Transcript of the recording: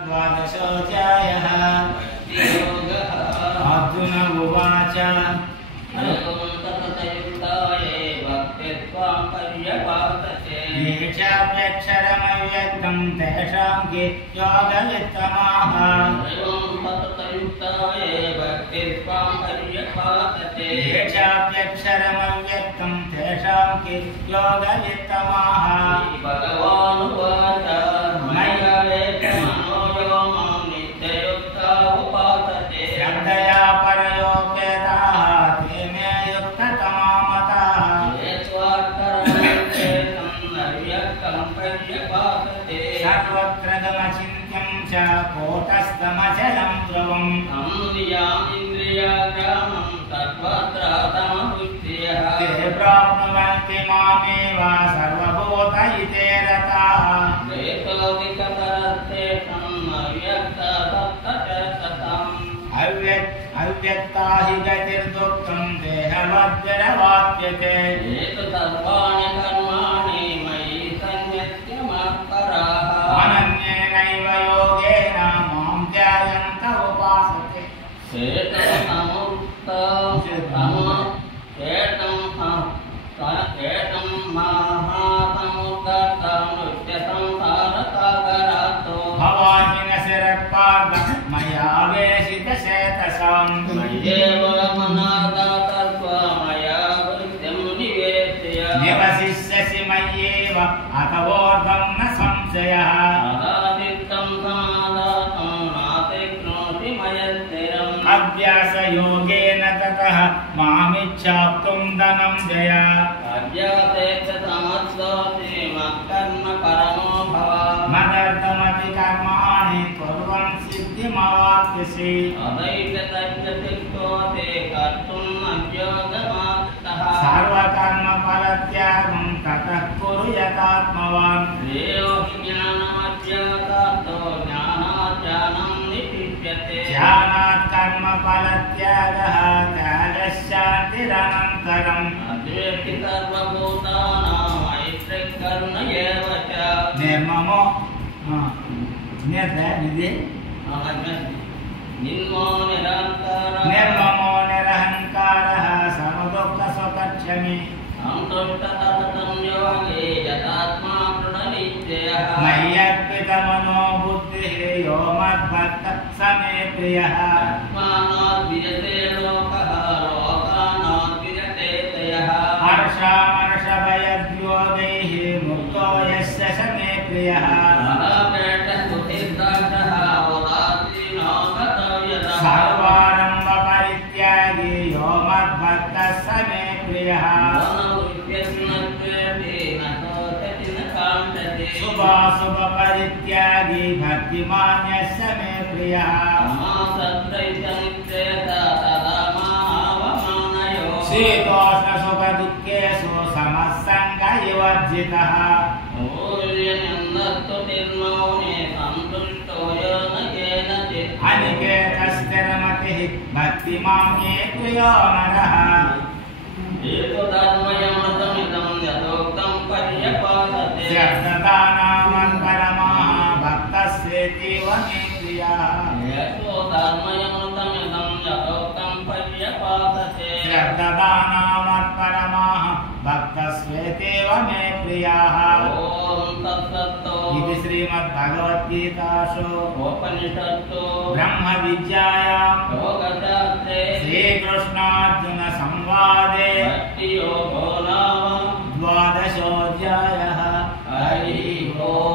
द्वादशोऽध्यायः अर्जुन उवाच ये चाप्यक्षरमव्यक्तं तेषां के योगवित्तमाः ये चाप्यक्षरमव्यक्तं तेषां के योगवित्तमाः श्रद्धया परयोपेताः ते मे युक्ततमा मताः सर्वत्र गमचिन्त्यं च कूटस्थमचलं ध्रुवम् ते प्राप्नुवन्ति मामेव सर्वभूतहिते रताः अव्यक्ता हि गतिर्दुःखं देहवद्विरवाप्यते अनन्येनैव योगेन मां ध्यायन्त उपासते भवान्विनशिरःपार्थ मया वेशितचेतसां निवसिष्यसि मय्येव अतवोर्ध्वं न संशयः अभ्यासयोगेन ततः मामिच्छाप्तुं धनञ्जय मदर्थमपि कर्माणि कुर्वन् सिद्धिमवाप्स्यसि सर्वकर्मफलत्यागं ततः कुरु यथात्मवान् ध्यानात् कर्मफलत्यागः त्यागश्शान्तिरनन्तरम् निर्ममो निर्ममो निरहङ्कारः सर्वदुःखसुखक्षमी मय्यर्पितमनो बुद्धिः यो मद्भक्तः स मे प्रियः हर्षामर्षभयद्योगैः मुक्तो यस्य स मे प्रियः सर्वारम्भपरित्यागी यो मद्भक्तः स मे प्रियः शुभाशुभपरित्यागी भक्तिमान् यस्य मे प्रियः शीतोष्णसुखदुःखेषु समस्सङ्गविवर्जितः अनिकेतस्थिरमतिः भक्तिमां ये प्रियो नरः श्रद्धदानामत्परमाः भक्तस्येतीव मे प्रियः श्रद्धदानामत्परमाः भक्तस्येतीव मे प्रियाः इति श्रीमद्भगवद्गीतासु ब्रह्मविद्यायां श्रीकृष्णार्जुन संवादे द्वादशोऽध्यायः। हरि ओम्।